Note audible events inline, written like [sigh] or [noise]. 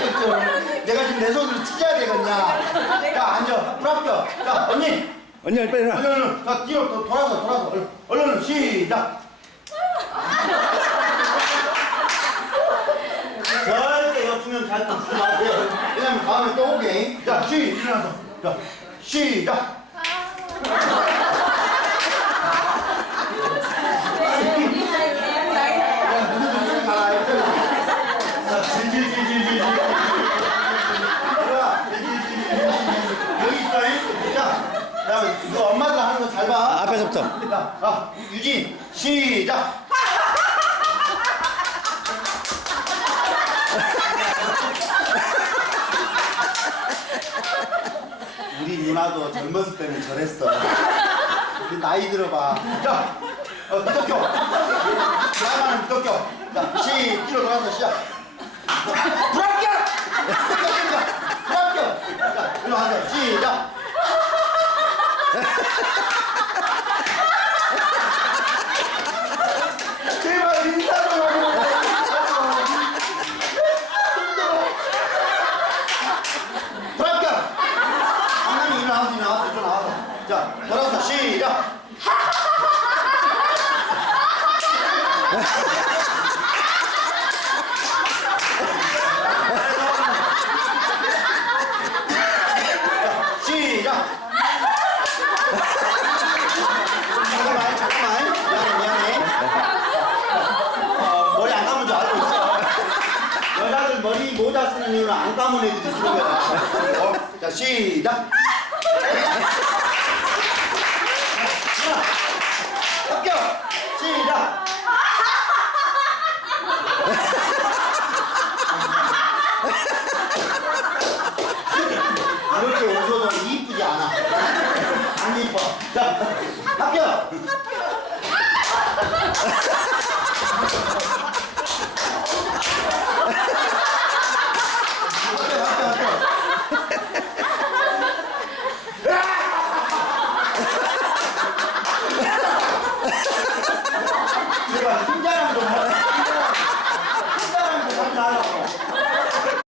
알겠죠? 내가 지금 내 손으로 찢어야 되겠냐? 자, 앉아. 불합격. 자, 언니. 언니 빨리 일어나. 얼른, 얼른. 자, 뒤로 또 돌아서, 돌아서. 얼른, 얼른, 시작. 절대 옆으면 잘 듣지 마세요. 왜냐면 다음에 또 오게. 자, 시, 일어나서. 자, 시작. 야, 누구들 가라. 자, 질질질질질. 뭐야, 질질질질. 여기 있어, 잉? 자, 야, 이거 엄마들 하는 거 잘 봐. 아, 앞에서부터. 자, 아, 유진, 시작. 우리 누나도 젊었을 때는 저랬어. 우리 나이 들어봐. 자, 어, 믿어껴. 나만은 믿어껴. 자, 시, 뒤로 돌아서 시작. 불합격! 불합격! 불합격! 자, 일로 와서 시작. 제발 인사 좀 하고. 불합격! 한남이 일어나서 일어나서 일어나서. 자, 돌아서 시작. 자, [laughs] 시작. 잠깐만, 잠깐만. 미안해, 미안해. 어, 머리 안 감은 줄 알고 있어. 여자들 머리 모자 쓰는 이유는 안 감은 애들이 쓰는 거야. 어, 자, 시작. 하나 합격 시작. 이렇게 웃어도 이쁘지 않아. 안 이뻐. 자 합격